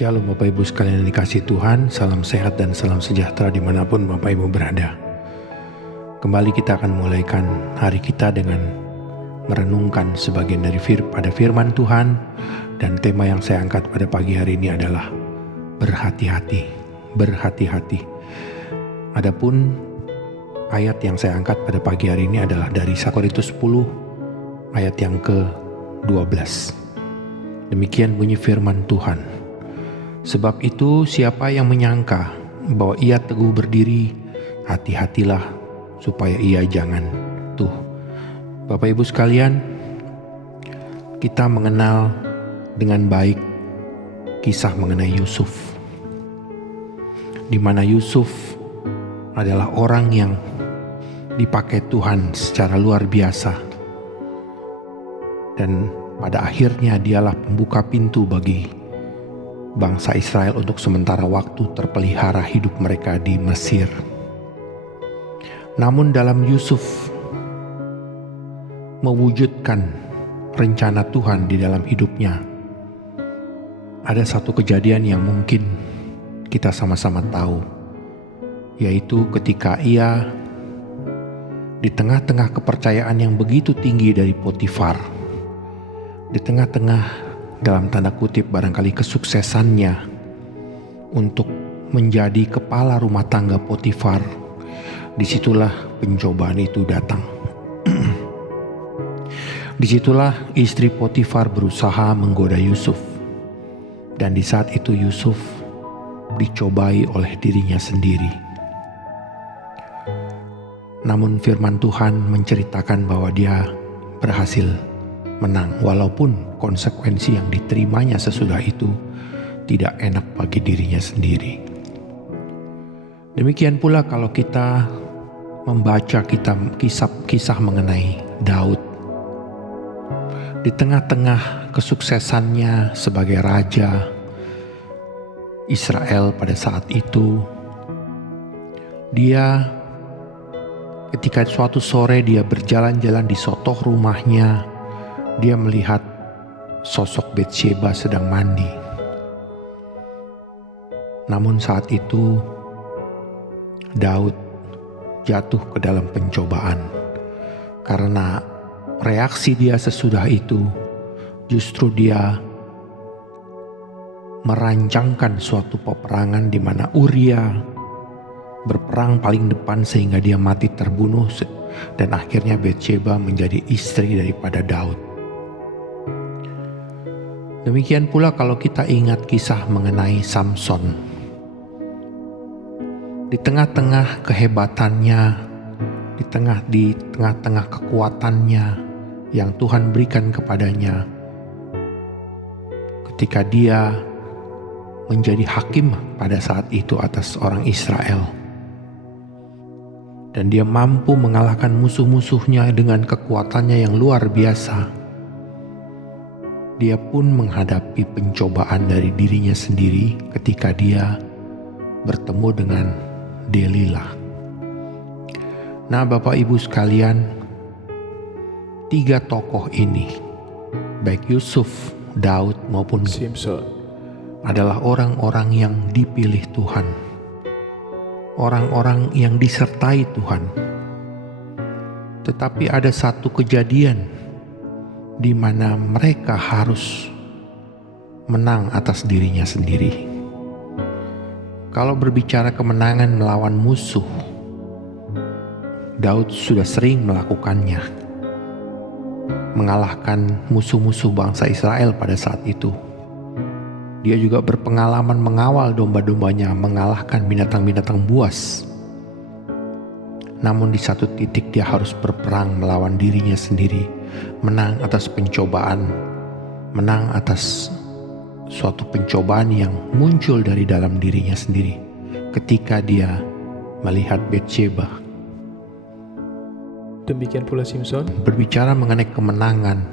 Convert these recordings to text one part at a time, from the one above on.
Shalom Bapak Ibu sekalian yang dikasihi Tuhan, salam sehat dan salam sejahtera dimanapun Bapak Ibu berada. Kembali kita akan mulaikan hari kita dengan merenungkan sebagian dari pada firman Tuhan, dan tema yang saya angkat pada pagi hari ini adalah berhati-hati, berhati-hati. Adapun ayat yang saya angkat pada pagi hari ini adalah dari 1 Korintus 10 ayat yang ke-12. Demikian bunyi firman Tuhan. Sebab itu siapa yang menyangka bahwa ia teguh berdiri, hati-hatilah supaya ia jangan tuh. Bapak Ibu sekalian, kita mengenal dengan baik kisah mengenai Yusuf, di mana Yusuf adalah orang yang dipakai Tuhan secara luar biasa, dan pada akhirnya dialah pembuka pintu bagi bangsa Israel untuk sementara waktu terpelihara hidup mereka di Mesir. Namun dalam Yusuf mewujudkan rencana Tuhan di dalam hidupnya, ada satu kejadian yang mungkin kita sama-sama tahu, yaitu ketika ia di tengah-tengah kepercayaan yang begitu tinggi dari Potifar, di tengah-tengah dalam tanda kutip barangkali kesuksesannya untuk menjadi kepala rumah tangga Potifar, disitulah pencobaan itu datang. Disitulah istri Potifar berusaha menggoda Yusuf, dan di saat itu Yusuf dicobai oleh dirinya sendiri. Namun firman Tuhan menceritakan bahwa dia berhasil menang, walaupun konsekuensi yang diterimanya sesudah itu tidak enak bagi dirinya sendiri. Demikian pula kalau kita membaca kisah mengenai Daud. Di tengah-tengah kesuksesannya sebagai raja Israel pada saat itu, dia ketika suatu sore dia berjalan-jalan di sotoh rumahnya, dia melihat sosok Batsheba sedang mandi. Namun saat itu Daud jatuh ke dalam pencobaan, karena reaksi dia sesudah itu justru dia merancangkan suatu peperangan di mana Uria berperang paling depan sehingga dia mati terbunuh, dan akhirnya Batsheba menjadi istri daripada Daud. Demikian pula kalau kita ingat kisah mengenai Samson. Di tengah-tengah kehebatannya, di tengah-tengah kekuatannya yang Tuhan berikan kepadanya, ketika dia menjadi hakim pada saat itu atas orang Israel, dan dia mampu mengalahkan musuh-musuhnya dengan kekuatannya yang luar biasa, dia pun menghadapi pencobaan dari dirinya sendiri ketika dia bertemu dengan Delilah. Nah, Bapak Ibu sekalian, tiga tokoh ini, baik Yusuf, Daud maupun Samson, adalah orang-orang yang dipilih Tuhan, orang-orang yang disertai Tuhan. Tetapi ada satu kejadian di mana mereka harus menang atas dirinya sendiri. Kalau berbicara kemenangan melawan musuh, Daud sudah sering melakukannya, mengalahkan musuh-musuh bangsa Israel pada saat itu. Dia juga berpengalaman mengawal domba-dombanya, mengalahkan binatang-binatang buas. Namun di satu titik dia harus berperang melawan dirinya sendiri, menang atas pencobaan, menang atas suatu pencobaan yang muncul dari dalam dirinya sendiri ketika dia melihat Batsheba. Demikian pula Samson. Berbicara mengenai kemenangan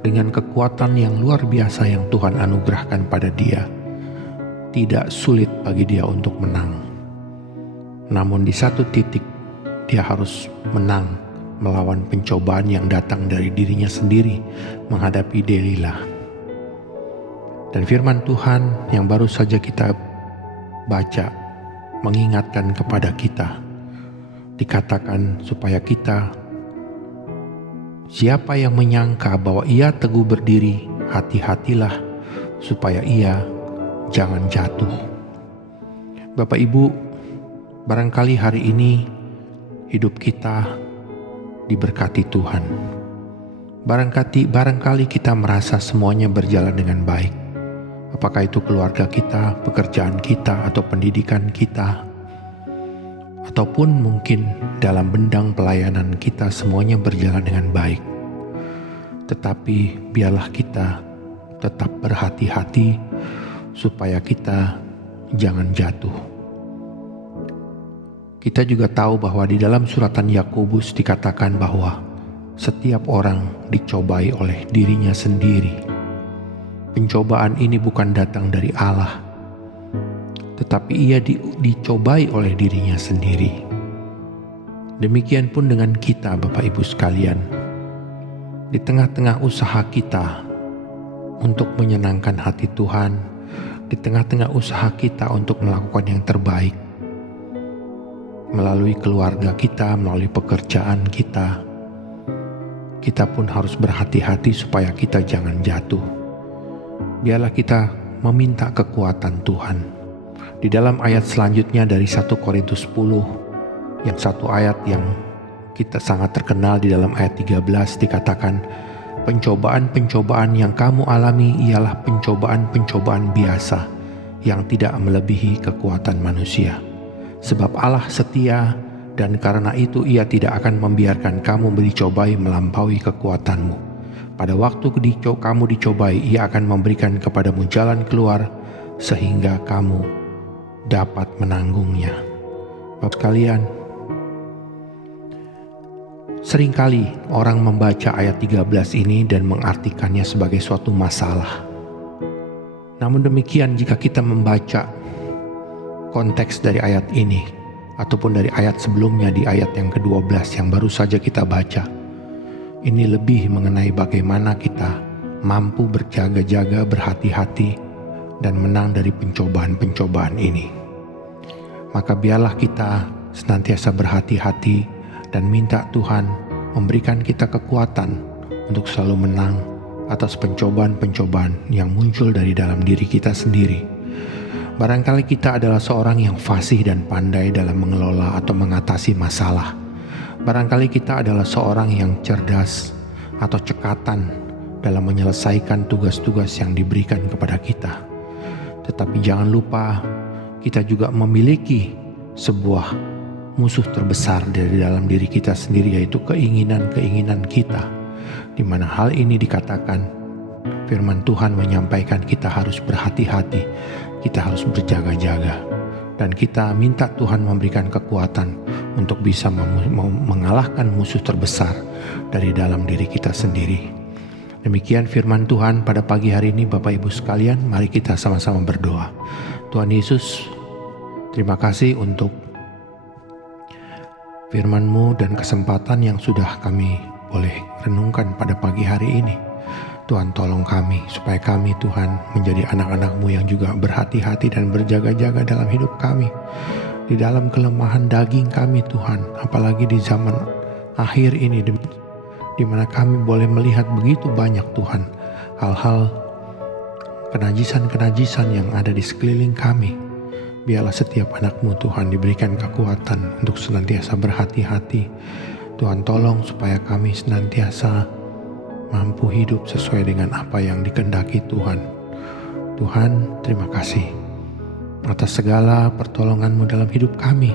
dengan kekuatan yang luar biasa yang Tuhan anugerahkan pada dia, tidak sulit bagi dia untuk menang. Namun di satu titik dia harus menang melawan pencobaan yang datang dari dirinya sendiri menghadapi Delilah. Dan firman Tuhan yang baru saja kita baca mengingatkan kepada kita. Dikatakan supaya kita, siapa yang menyangka bahwa ia teguh berdiri, hati-hatilah supaya ia jangan jatuh. Bapak Ibu, barangkali hari ini hidup kita diberkati Tuhan. Barangkali kita merasa semuanya berjalan dengan baik. Apakah itu keluarga kita, pekerjaan kita, atau pendidikan kita, ataupun mungkin dalam bidang pelayanan kita semuanya berjalan dengan baik. Tetapi biarlah kita tetap berhati-hati supaya kita jangan jatuh. Kita juga tahu bahwa di dalam suratan Yakobus dikatakan bahwa setiap orang dicobai oleh dirinya sendiri. Pencobaan ini bukan datang dari Allah, tetapi ia dicobai oleh dirinya sendiri. Demikian pun dengan kita, Bapak Ibu sekalian. Di tengah-tengah usaha kita untuk menyenangkan hati Tuhan, di tengah-tengah usaha kita untuk melakukan yang terbaik, melalui keluarga kita, melalui pekerjaan kita, kita pun harus berhati-hati supaya kita jangan jatuh. Biarlah kita meminta kekuatan Tuhan. Di dalam ayat selanjutnya dari 1 Korintus 10, yang satu ayat yang kita sangat terkenal di dalam ayat 13 dikatakan, pencobaan-pencobaan yang kamu alami ialah pencobaan-pencobaan biasa yang tidak melebihi kekuatan manusia. Sebab Allah setia dan karena itu ia tidak akan membiarkan kamu dicobai melampaui kekuatanmu. Pada waktu kamu dicobai, ia akan memberikan kepadamu jalan keluar sehingga kamu dapat menanggungnya. Bapak kalian, seringkali orang membaca ayat 13 ini dan mengartikannya sebagai suatu masalah. Namun demikian jika kita membaca konteks dari ayat ini ataupun dari ayat sebelumnya di ayat yang ke-12 yang baru saja kita baca, ini lebih mengenai bagaimana kita mampu berjaga-jaga, berhati-hati, dan menang dari pencobaan-pencobaan ini. Maka biarlah kita senantiasa berhati-hati dan minta Tuhan memberikan kita kekuatan untuk selalu menang atas pencobaan-pencobaan yang muncul dari dalam diri kita sendiri. Barangkali kita adalah seorang yang fasih dan pandai dalam mengelola atau mengatasi masalah. Barangkali kita adalah seorang yang cerdas atau cekatan dalam menyelesaikan tugas-tugas yang diberikan kepada kita. Tetapi jangan lupa, kita juga memiliki sebuah musuh terbesar dari dalam diri kita sendiri, yaitu keinginan-keinginan kita. Di mana hal ini dikatakan, firman Tuhan menyampaikan kita harus berhati-hati, kita harus berjaga-jaga. Dan kita minta Tuhan memberikan kekuatan untuk bisa mengalahkan musuh terbesar dari dalam diri kita sendiri. Demikian firman Tuhan pada pagi hari ini Bapak Ibu sekalian, mari kita sama-sama berdoa. Tuhan Yesus, terima kasih untuk firman-Mu dan kesempatan yang sudah kami boleh renungkan pada pagi hari ini. Tuhan tolong kami supaya kami Tuhan menjadi anak-anak-Mu yang juga berhati-hati dan berjaga-jaga dalam hidup kami. Di dalam kelemahan daging kami Tuhan, apalagi di zaman akhir ini di mana kami boleh melihat begitu banyak Tuhan hal-hal kenajisan-kenajisan yang ada di sekeliling kami. Biarlah setiap anak-Mu Tuhan diberikan kekuatan untuk senantiasa berhati-hati. Tuhan tolong supaya kami senantiasa mampu hidup sesuai dengan apa yang dikehendaki Tuhan. Tuhan, terima kasih atas segala pertolongan-Mu dalam hidup kami,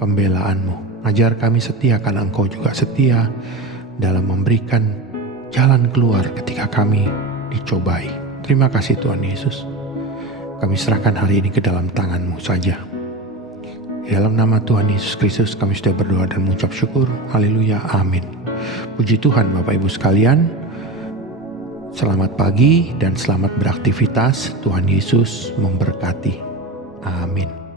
pembelaan-Mu. Ajar kami setia karena Engkau juga setia dalam memberikan jalan keluar ketika kami dicobai. Terima kasih Tuhan Yesus. Kami serahkan hari ini ke dalam tangan-Mu saja. Di dalam nama Tuhan Yesus Kristus kami sudah berdoa dan mengucap syukur. Haleluya, amin. Puji Tuhan Bapak Ibu sekalian. Selamat pagi dan selamat beraktivitas. Tuhan Yesus memberkati. Amin.